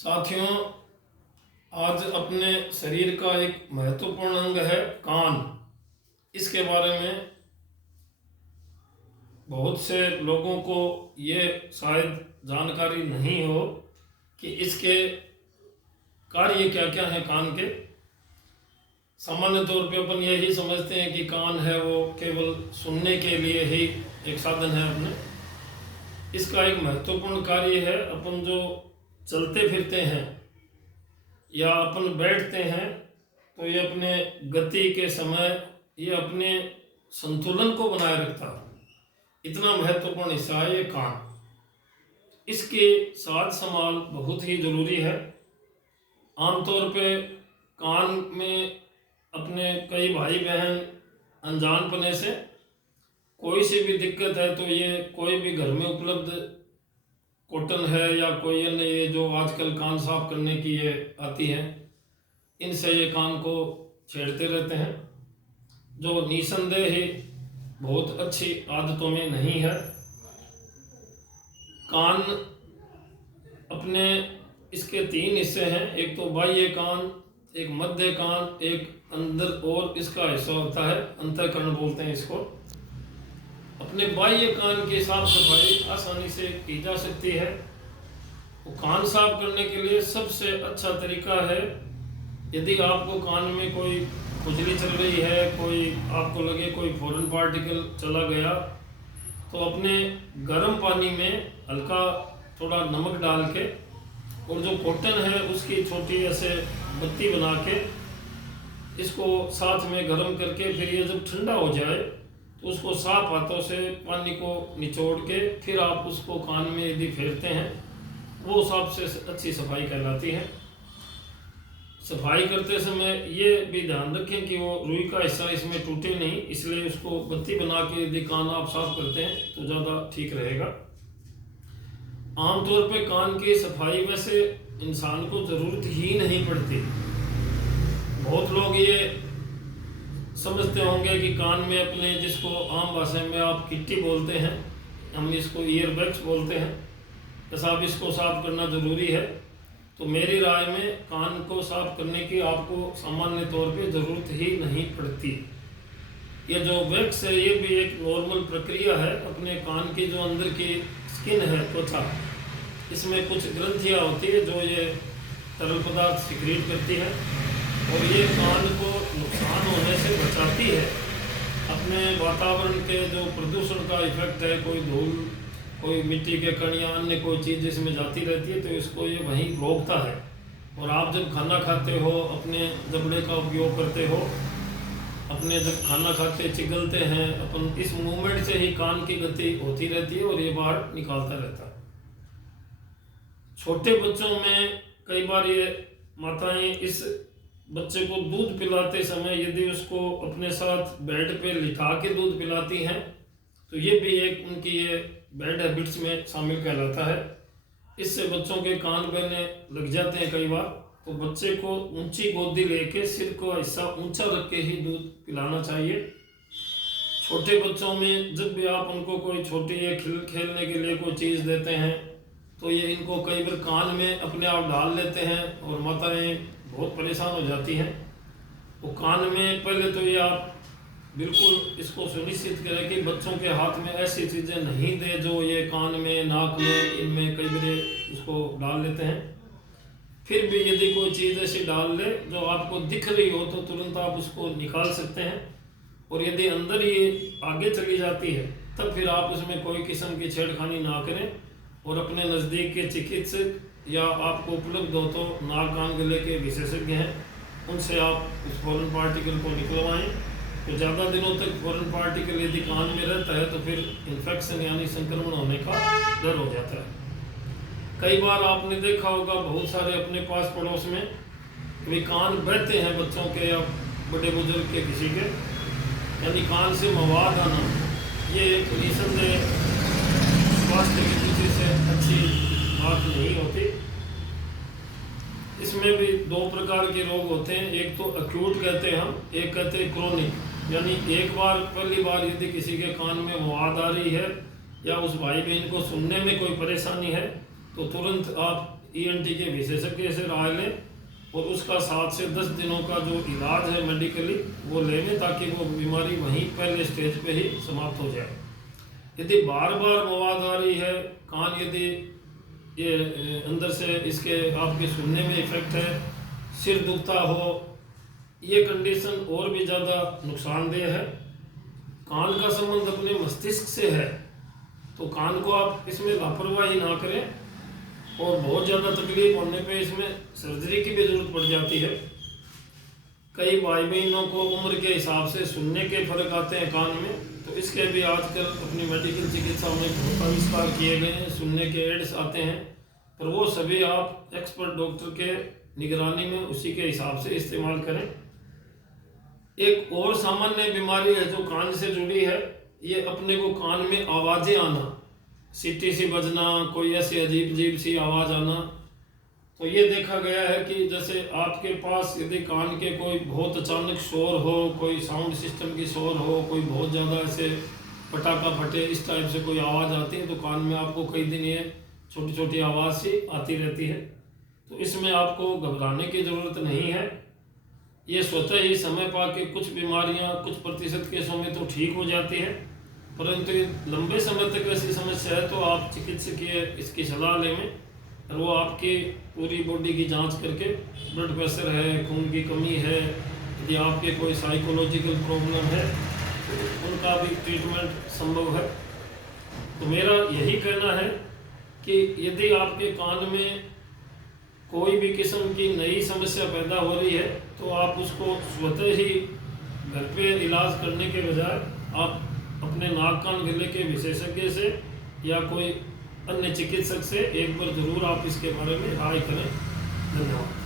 साथियों, आज अपने शरीर का एक महत्वपूर्ण अंग है कान। इसके बारे में बहुत से लोगों को ये शायद जानकारी नहीं हो कि इसके कार्य क्या क्या हैं कान के। सामान्य तौर पे अपन यही समझते हैं कि कान है वो केवल सुनने के लिए ही एक साधन है अपने। इसका एक महत्वपूर्ण कार्य है। अपन जो चलते फिरते हैं या अपन बैठते हैं तो ये अपने गति के समय ये अपने संतुलन को बनाए रखता है। इतना महत्वपूर्ण हिस्सा है ये कान। इसके साथ संभाल बहुत ही जरूरी है। आमतौर पे कान में अपने कई भाई बहन अनजानपने से कोई सी भी दिक्कत है तो ये कोई भी घर में उपलब्ध कॉटन है या कोई अन्य ये जो आजकल कान साफ करने की ये आती है, इनसे ये कान को छेड़ते रहते हैं, जो निसंदेह ही बहुत अच्छी आदतों में नहीं है। कान अपने इसके तीन हिस्से हैं, एक तो बाह्य कान, एक मध्य कान, एक अंदर और इसका हिस्सा होता है अंतःकरण बोलते हैं इसको। अपने बाह्य कान की साफ सफाई आसानी से की जा सकती है। वो कान साफ करने के लिए सबसे अच्छा तरीका है, यदि आपको कान में कोई खुजली चल रही है, कोई आपको लगे कोई फॉरेन पार्टिकल चला गया, तो अपने गर्म पानी में हल्का थोड़ा नमक डाल के और जो कॉटन है उसकी छोटी ऐसे बत्ती बना के इसको साथ में गर्म करके फिर ये जब ठंडा हो जाए तो उसको साफ हाथों से पानी को निचोड़ के फिर आप उसको कान में यदि फेरते हैं, वो सबसे अच्छी सफाई कहलाती है। सफाई करते समय ये भी ध्यान रखें कि वो रुई का हिस्सा इसमें टूटे नहीं, इसलिए उसको बत्ती बना के यदि कान आप साफ करते हैं तो ज़्यादा ठीक रहेगा। आमतौर पे कान की सफाई वैसे इंसान को ज़रूरत ही नहीं पड़ती। बहुत लोग ये समझते होंगे कि कान में अपने, जिसको आम भाषा में आप किट्टी बोलते हैं, हम इसको ईयरबड्स बोलते हैं, पेशाब इसको साफ करना ज़रूरी है। तो मेरी राय में कान को साफ करने की आपको सामान्य तौर पे ज़रूरत ही नहीं पड़ती। ये जो वैक्स है ये भी एक नॉर्मल प्रक्रिया है। अपने कान की जो अंदर की स्किन है, त्वचा, इसमें कुछ ग्रंथियाँ होती है जो ये तरल पदार्थ सिक्रीट करती है और ये कान को नुकसान होने से बचाती है। अपने वातावरण के जो प्रदूषण का इफेक्ट है, कोई धूल, कोई मिट्टी के कण या अन्य कोई चीज़ इसमें जाती रहती है तो इसको ये वहीं रोकता है। और आप जब खाना खाते हो, अपने जबड़े का उपयोग करते हो, अपने जब खाना खाते चिगलते हैं अपन, इस मूवमेंट से ही कान की गति होती रहती है और ये बाहर निकालता रहता है। छोटे बच्चों में कई बार ये माताएं इस बच्चे को दूध पिलाते समय यदि उसको अपने साथ बेड पे लिटा के दूध पिलाती हैं तो ये भी एक उनकी ये बैड हैबिट्स में शामिल कहलाता है। इससे बच्चों के कान बहने लग जाते हैं कई बार। तो बच्चे को ऊंची गोदी लेके सिर को हिस्सा ऊंचा रख के ही दूध पिलाना चाहिए। छोटे बच्चों में जब भी आप उनको कोई छोटी खेलने के लिए कोई चीज़ देते हैं तो ये इनको कई बार कान में अपने आप डाल लेते हैं और माताएं बहुत परेशान हो जाती हैं। तो कान में पहले तो ये आप बिल्कुल इसको सुनिश्चित करें कि बच्चों के हाथ में ऐसी चीज़ें नहीं दें जो ये कान में, नाक में, इनमें कई बार उसको डाल लेते हैं। फिर भी यदि कोई चीज़ ऐसी डाल ले जो आपको दिख रही हो तो तुरंत आप उसको निकाल सकते हैं। और यदि अंदर ये आगे चली जाती है तब फिर आप उसमें कोई किस्म की छेड़खानी ना करें और अपने नज़दीक के चिकित्सक या आपको उपलब्ध हो तो नाक कान गले के विशेषज्ञ हैं, उनसे आप उस फॉरेन पार्टिकल को निकलवाएं। तो ज़्यादा दिनों तक फॉरेन पार्टिकल यदि कान में रहता है तो फिर इन्फेक्शन यानी संक्रमण होने का डर हो जाता है। कई बार आपने देखा होगा बहुत सारे अपने पास पड़ोस में वे कान बहते हैं बच्चों के या बड़े बुजुर्ग के किसी के, यानी कान से मवाद आना, ये एक निसंदेह स्वास्थ्य की दृष्टि से अच्छी बात नहीं होती। इसमें भी दो प्रकार के रोग होते हैं, एक तो अक्यूट कहते हैं हम, एक कहते हैं क्रोनिक। यानी एक बार पहली बार यदि किसी के कान में मवाद आ रही है या उस भाई बहन को सुनने में कोई परेशानी है तो तुरंत आप ईएनटी के विशेषज्ञ से राय लें और उसका 7 से 10 दिनों का जो इलाज है मेडिकली वो लेने, ताकि वो बीमारी वहीं पहले स्टेज पे ही समाप्त हो जाए। यदि बार बार मवाद आ रही है, कान यदि ये अंदर से इसके आपके सुनने में इफेक्ट है, सिर दुखता हो, ये कंडीशन और भी ज़्यादा नुकसानदेह है। कान का संबंध अपने मस्तिष्क से है, तो कान को आप इसमें लापरवाही ना करें, और बहुत ज़्यादा तकलीफ होने पे इसमें सर्जरी की भी ज़रूरत पड़ जाती है। कई भाई बहनों को उम्र के हिसाब से सुनने के फर्क आते हैं कान में, तो इसके भी आजकल अपनी मेडिकल चिकित्सा में बहुत आविष्कार किए गए हैं, सुनने के एड्स आते हैं, पर वो सभी आप एक्सपर्ट डॉक्टर के निगरानी में उसी के हिसाब से इस्तेमाल करें। एक और सामान्य बीमारी है जो कान से जुड़ी है, ये अपने को कान में आवाज़ें आना, सीटी सी बजना, कोई ऐसी अजीब अजीब सी आवाज़ आना। तो ये देखा गया है कि जैसे आपके पास यदि कान के कोई बहुत अचानक शोर हो, कोई साउंड सिस्टम की शोर हो, कोई बहुत ज़्यादा ऐसे पटाखा फटे, इस टाइप से कोई आवाज़ आती है, तो कान में आपको कई दिन ये छोटी छोटी आवाज़ सी आती रहती है। तो इसमें आपको घबराने की ज़रूरत नहीं है, ये स्वतः ही समय पा के कुछ बीमारियां कुछ प्रतिशत केसों में तो ठीक हो जाती है, परंतु लंबे समय तक ऐसी समस्या है तो आप चिकित्सकीय इसकी सलाह लें, और वो आपकी पूरी बॉडी की जांच करके ब्लड प्रेशर है, खून की कमी है, यदि आपके कोई साइकोलॉजिकल प्रॉब्लम है तो उनका भी ट्रीटमेंट संभव है। तो मेरा यही कहना है कि यदि आपके कान में कोई भी किस्म की नई समस्या पैदा हो रही है तो आप उसको स्वतः ही घर पे इलाज करने के बजाय आप अपने नाक कान गले के विशेषज्ञ से या कोई अन्य चिकित्सक से एक बार ज़रूर आप इसके बारे में राय करें। धन्यवाद।